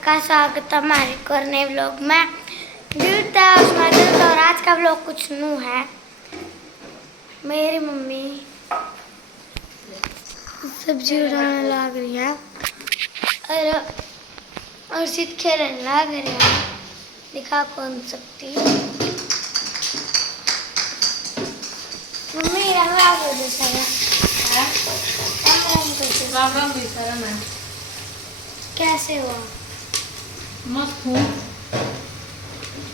सबका स्वागत है हमारे करने व्लॉग में। दिलता उसमें दिलता और आज का व्लॉग कुछ न्यू है। मेरी मम्मी सब्जी उड़ाने लग रही है और सिद्ध खेलने लग रही है। दिखा कौन सकती मम्मी राम राम बोल सारा राम राम भी सारा मैं कैसे हुआ? मस्त हूँ।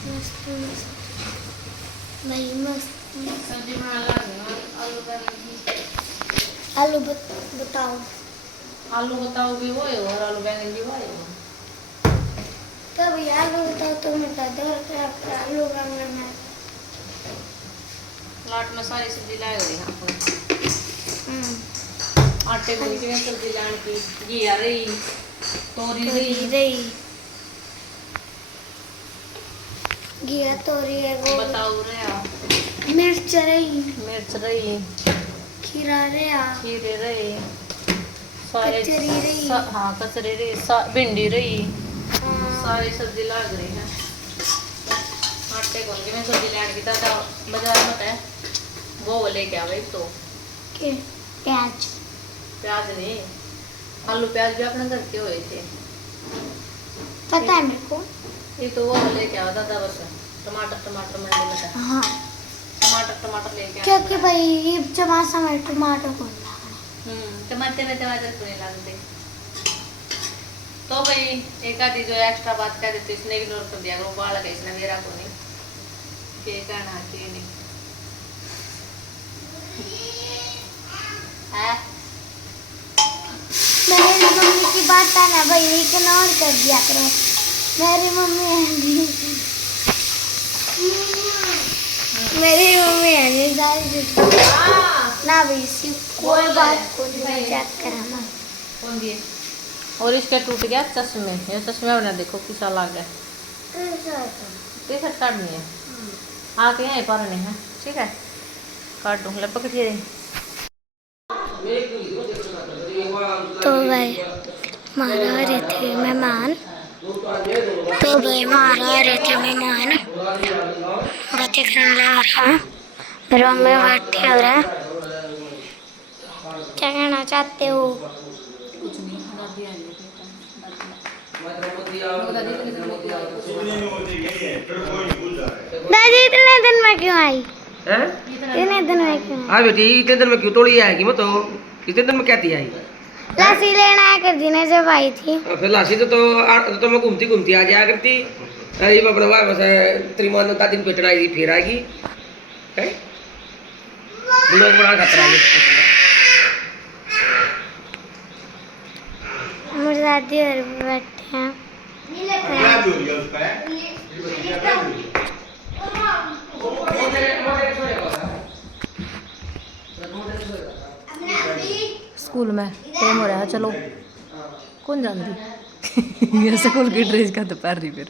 मस्त मस्त भाई मस्त। सब्जी बना लगा आलू बैंगन की। आलू बताओ। आलू बताओ भी वो है और आलू बैंगन भी वो है। तभी आलू बताओ तुम बता दो आलू बैंगन है। लाट में सारी सब्जी लाई हुई यहाँ पर। आटे गुन के सब्जी लाने की घी आ रही तोरी रही घिया तोरी है वो बताओ रहा मिर्च रही खीरा खीरे रही सारे कचरी रही हाँ कचरी रही भिंडी रही हाँ। सारी सब्जी लाग रही है। आटे गुन के मैं सब्जी लाने की था बाजार में है वो लेके आ गई तो प्याज नहीं आलू प्याज भी अपने घर के हुए थे। पता है मेरे को। ये तो वो लेके आओ दादा बस टमाटर मंडी में था। हाँ टमाटर लेके क्योंकि भाई ये चमासा में टमाटर कौन टमाटर में टमाटर क्यों नहीं लगते। तो भाई एक आधी जो एक्स्ट्रा बात कर देती इसने इग्नोर कर दिया वो बाल गई इसने मेरा को नहीं के कहना के नहीं है। मेरी मम्मी की बात है ना भाई इग्नोर कर दिया करो। मेरी मम्मी है नहीं ना भाई इसी कोई बात को नहीं चेक कराना कौन दिए और इसका टूट गया चश्मे ये चश्मे बना देखो किसा लग गया टी शर्ट काटनी है आके यहीं पर नहीं है ठीक है काट दूँ लगभग ये तो भाई मारा रहे थे मेहमान बातें करने लगा रहा मेरे मम्मी बैठे हो रहा है। क्या कहना चाहते हो? दादी इतने दिन में क्यों आई? इतने दिन में क्यों हाँ बेटी इतने दिन में क्यों तोड़ी आएगी मैं तो इतने दिन में क्या थी आई लासी लेना है कर दी ने जब आई थी फिर लाशी तो मैं घूमती आ जाया करती ये मैं अपना बस त्रिमान दिन पेटना आई फिर आएगी लोग बड़ा खतरा है। मेरी दादी और बैठे हैं। स्कूल में टाइम हो रहा है चलो कौन जान रही ये स्कूल की ड्रेस का दोपहर रही फिर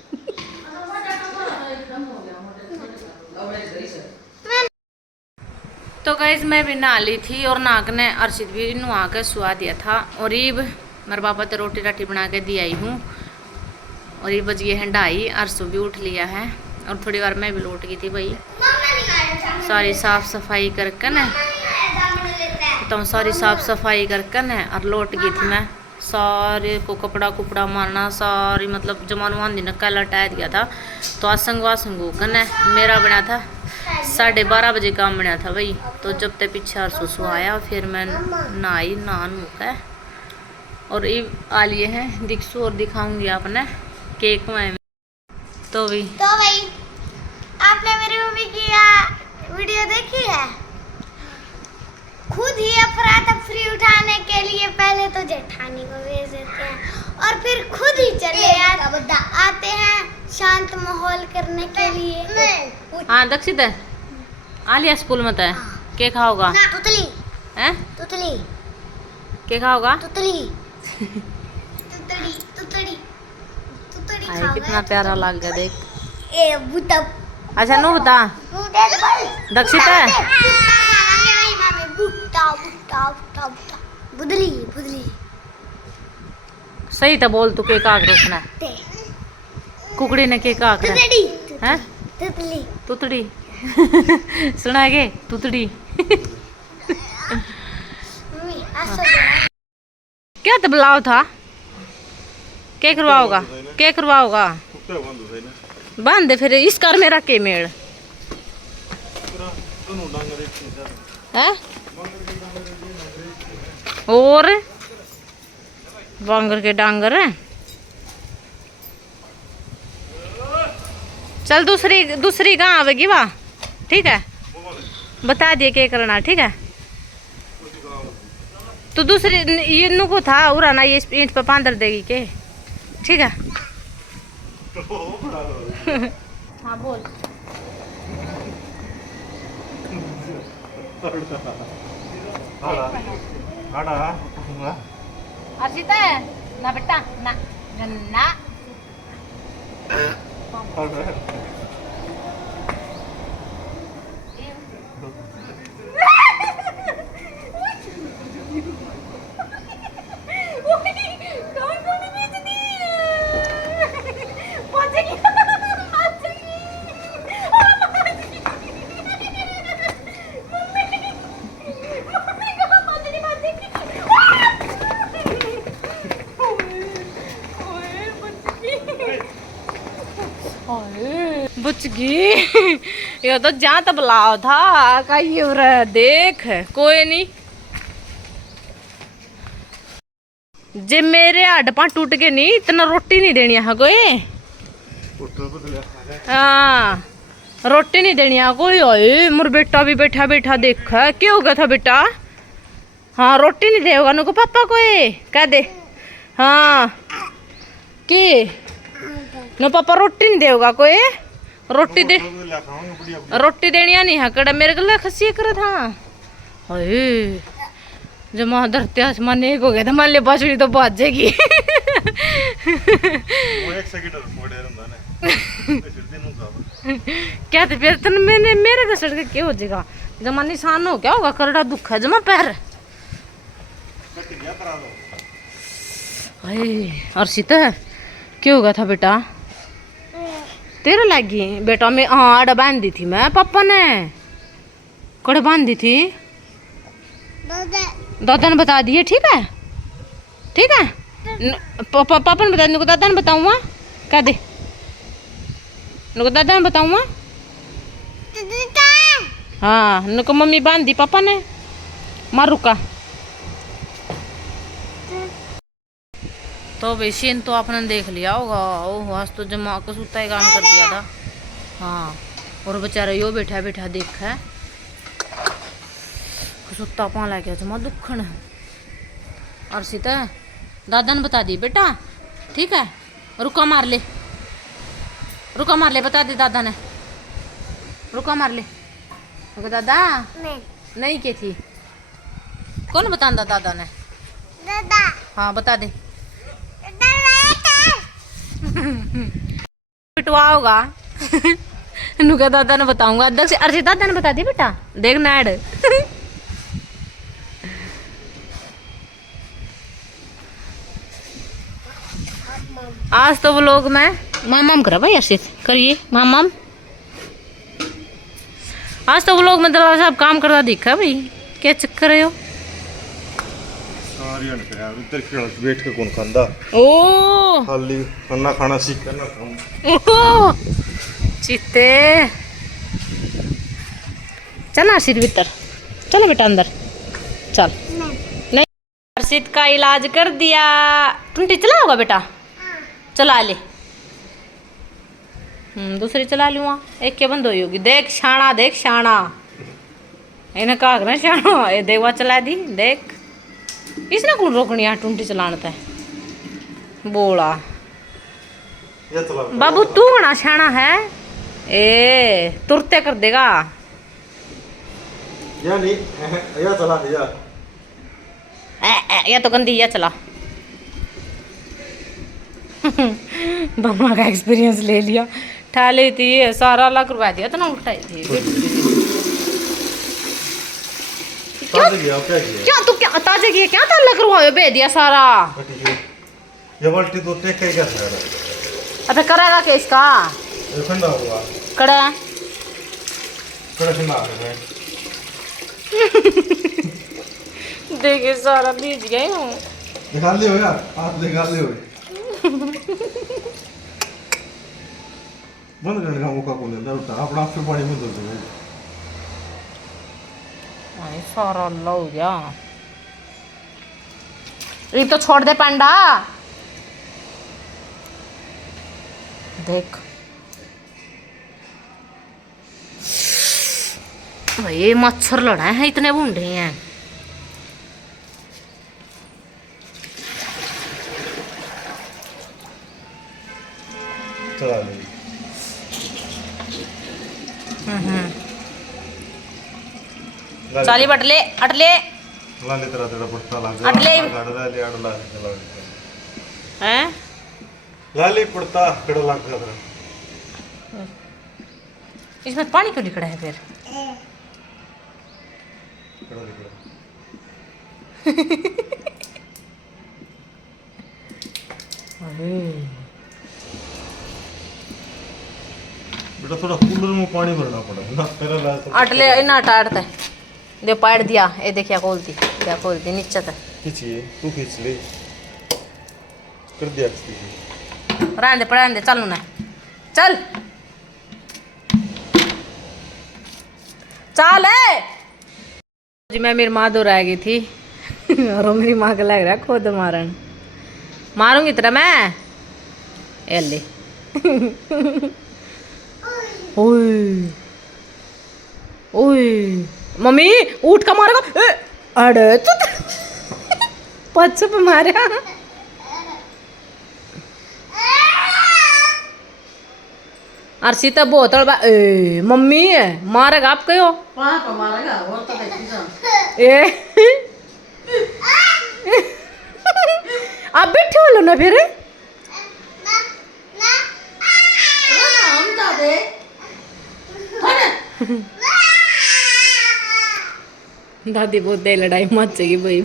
तो गाइस मैं भी नहा ली थी और नाक ने अर्शित भी नहा के सुहा दिया था और ईब मेरे पापा तो रोटी राटी बना के दी आई हूँ और ये बज गए हैं 2:30 अर्शु भी उठ लिया है और थोड़ी बार मैं भी लौट गई थी भाई सारी साफ सफाई करके न तो सारी साफ सफाई करके न और लौट गई थी मैं सारे को कपड़ा मारना सारी मतलब जमानुआन दिन कल हटाया दिया था तो आसंग कन मेरा बना था 12:30 बजे काम बना था भाई। तो जब तक पीछे अर्शु आया फिर मैं नहाई नहा है और ये आ लिए हैं दिखसू और दिखाऊंगी आपने केक में तो भाई आपने मेरी मम्मी की वीडियो देखी है? खुद ही अफरा तफरी उठाने के लिए पहले तो जेठानी को भेज देते हैं और फिर खुद ही चले आते हैं शांत माहौल करने के लिए। हाँ दक्षित आ लिया स्कूल में तो के खाओगा तुतली हैं तुतली के खाओगा तुतली तुतली तुतली तुतली आए कितना प्यारा लग गया देख ए बुता अच्छा नो बता दक्षित बुता बुता बुता बुता बुदली बुदली सही तो बोल तू के काकर उसने ते कुकड़ी ने के काकर तुतड़ी हैं तुतली तुतड़ी सुना के तुतड़ी मम्मी आसो जरा क्या तबलाव था क्या करवाओगा क्या करवाओगा बांध दे फिर इस कार में रखे मेड़ है और बांगर के डांगर है चल दूसरी दूसरी गाँव आवेगी वाह ठीक है बता दिए क्या करना ठीक है तो दूसरी ये नुको था उड़ाना ये ईंट पे पांदर देगी के ठीक है हाँ बोल अर्षिता ना बेटा ना गन्ना बुच गई ये तो जहाँ तक बुलाओ था का ये देख कोई नहीं जे मेरे हड्डपा टूट गए नहीं इतना रोटी नहीं देनी है कोई हाँ रोटी नहीं देनी है कोई ओए मोर बेटा भी बैठा बैठा देख क्या हो गया था बेटा हाँ रोटी नहीं देगा नुको पापा कोई कह दे हाँ के नो पापा रोटी नहीं देगा कोई रोटी दे रोटी देनी नहीं है कड़ा मेरे गला खसी कर था अरे जब वहाँ धरते आसमान एक हो गया था मान ले बछड़ी तो भाज जाएगी क्या थे फिर तन मैंने मेरे का सड़क क्या हो जाएगा जमा निशान हो क्या होगा करड़ा दुख है जमा पैर और सीता क्या होगा था बेटा तेरे लगी बेटा मैं हाँ आड़ा बांध दी थी मैं पापा ने कड़े बांध दी थी दादा ने बता दिए ठीक है पापा ने बता दी दादा ने बताऊँगा कह दे दादा ने बताऊँगा हाँ नुको मम्मी बांध दी पापा ने मार रुका तो बेशीन तो आपने देख लिया होगा ओह आज तो जमा को सूता ही काम कर दिया था हाँ और बेचारा यो बैठा बैठा देखा है सुता पा ला गया जमा दुखन और सीता दादा ने बता दी बेटा ठीक है रुका मार ले बता दे दादा ने रुका मार ले दादा नहीं की थी कौन बतांदा दादा ने दादा हाँ बता दे पिटवा होगा नुका दादा ने बताऊंगा अध्यक्ष अर्षित दादा ने बता दी बेटा देख नाड़ आज तो व्लॉग में मामाम करा भाई अर्षित करिए मामाम आज तो व्लॉग में दलाल साहब काम करता दिखा भाई क्या चक्कर है यो बैठ के कौन खांदा ओ खाली खाना खाना सीख करना ओ चित्ते चल अर्षित भीतर चलो बेटा अंदर चल नहीं अर्षित का इलाज कर दिया टुंटी चला होगा बेटा चला ले दूसरी चला लूँगा एक के बंद होगी देख शाना इन्हें कहा ना शाना ये देखवा चला दी देख इसने कौन रोकनी है टुंटी चलाना था बोला बाबू तू बना शाना है ए तुरते कर देगा या नहीं या चला या तो गंदी या चला बम्मा का एक्सपीरियंस ले लिया ठा ली थी सारा ला करवा दिया तो ना उठाई थी क्या तू क्या ताजे किए क्या ताला करवायो बे दिया सारा ये बाल्टी तो टेक के कैसे लग रहा अबे करेगा क्या इसका? है? ये ठंडा होगा। कड़ा कड़ा ठंडा है। देखिए सारा भीज गए हूँ। निकाल लियो यार, हाथ निकाल लियो। बंद करने का मौका कौन देता है? अपना आप से पानी में धो दो। अरे सारा अल्लाह हो गया। ये तो छोड़ दे पंडा। देख भाई मच्छर लड़ा है, इतने बूढ़े हैं। चला ले। चाली बटले अटले लाले तेरा तेरा पड़ता लग अटले। लाले अडला चला। हैं लाले पड़ता कड़ा लग गया। इसमें पानी क्यों निकला है फिर? कड़ा निकला। बेटा थोड़ा कूलर में पानी भरना पड़ा ना, तेरा ला तो अटले इना टाड़ता है। दे पाड़ दिया, ये देखिया खोलती, क्या खोलती नीचे तक। खींचिए, तू खींच ले। कर दिया किसी। रहने दे पढ़ाने दे, चल ना चल चल जी। मैं मेरी माँ दो रह गई थी और मेरी माँ को लग रहा है खुद मारन। मारूंगी तेरा मैं। एले ओए ओए मम्मी उठ का मारेगा। अरे तू पच्चू पे मारे। अर्षिता बोतल मम्मी मारेगा आप कहो मारेगा और तो ए आप बैठे हो लो ना फिर। दादी बहुत दे लड़ाई मचेगी भाई।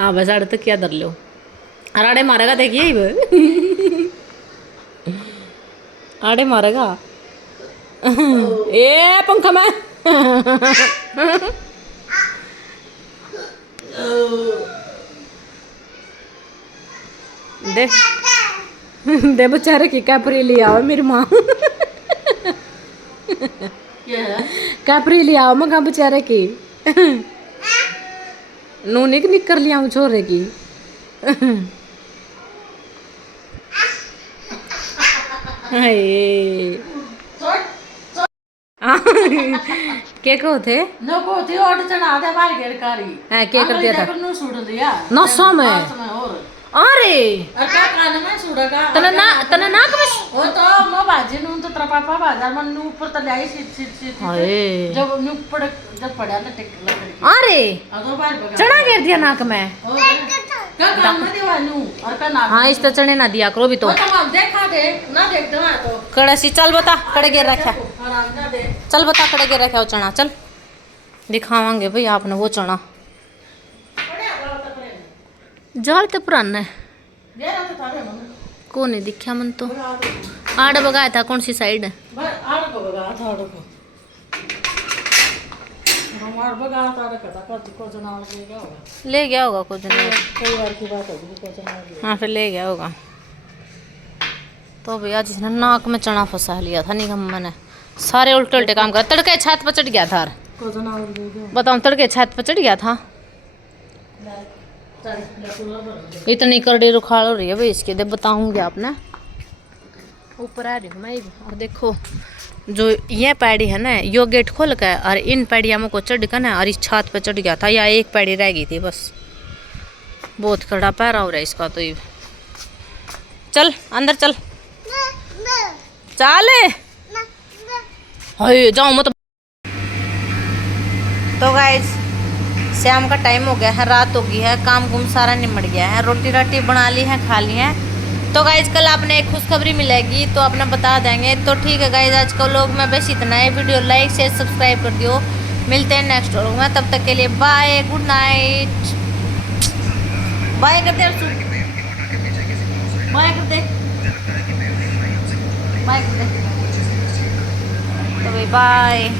हाँ बस आड़े तो क्या डर लो। अरे मारेगा देखिए आड़े मारेगा। ए पंखा में दे दे बेचारे की कैपरी लिया आओ मेरी माँ। कैपरी लिया आओ मगा बेचारे की। नूनी की निकर लिया हूँ छोरे की। क्या कहो थे? नो को थी और चढ़ा दे बाहर गिर कारी। हां क्या कर दिया था? नो सूट दिया। नसों में। और अरे और क्या कान में सूड़ेगा? तना नाक में वो तो मो बाजी नु तो तेरा पापा बाजार में नु ऊपर तले आई सीट हाय जब नु पड़ जब पड़ा ना टिक लग। अरे अदो बाहर बगा चढ़ा गिर दिया नाक में। क्या कान में दिवा नु और का नाक। हाँ इस तो चढ़े ना दिया करो भी तो। वो तो हम देखा दे ना देख दो तो कड़े सी चल बता कड़े गिर रखा। आराम ना दे चल बता कड़े गिर रखा चना चल दिखावांगे भाई आपने वो चना। जाल तो पुराना है को नहीं दिखा मन तो। आड़ बगाया था कौन सी साइड है? आड़ को बगा था आड़ को हमार बगा था आड़ का को जना ले गया होगा कुछ नहीं। कई बार की बात होगी को जना। हाँ फिर ले गया होगा। तो भैया जिसने नाक में चना फंसा लिया था निगम मैंने सारे उल्टे उल्टे काम कर। तड़के छत पर चढ़ गया था। को जना बताऊँ तड़के छत पर चढ़ गया था। इतनी करड़ी रुखाड़ हो रही है भाई इसके दे बताऊंगी आपने। ऊपर आ रही हूँ मैं और देखो जो ये पैड़ी है ना यो गेट खोल के और इन पैड़ियामों को चढ़ कर ना और इस छत पे चढ़ गया था। या एक पैड़ी रह गई थी बस। बहुत कड़ा पैरा हो रहा है इसका तो ये। चल अंदर चल चल हाय जाओ मत। तो गाइस शाम का टाइम हो गया है, रात हो गई है, काम कुम सारा निमट गया है, रोटी राटी बना ली है खा ली है। तो गाइज कल आपने एक खुशखबरी मिलेगी तो आपने बता देंगे। तो ठीक है गाइज आज का लोग में बस इतना है। वीडियो लाइक शेयर सब्सक्राइब कर दियो। मिलते हैं नेक्स्ट व्लॉग में, तब तक के लिए बाय गुड नाइट। बाय करते हैं। बाय कर दे, बाय कर दे। तो भाई बाय।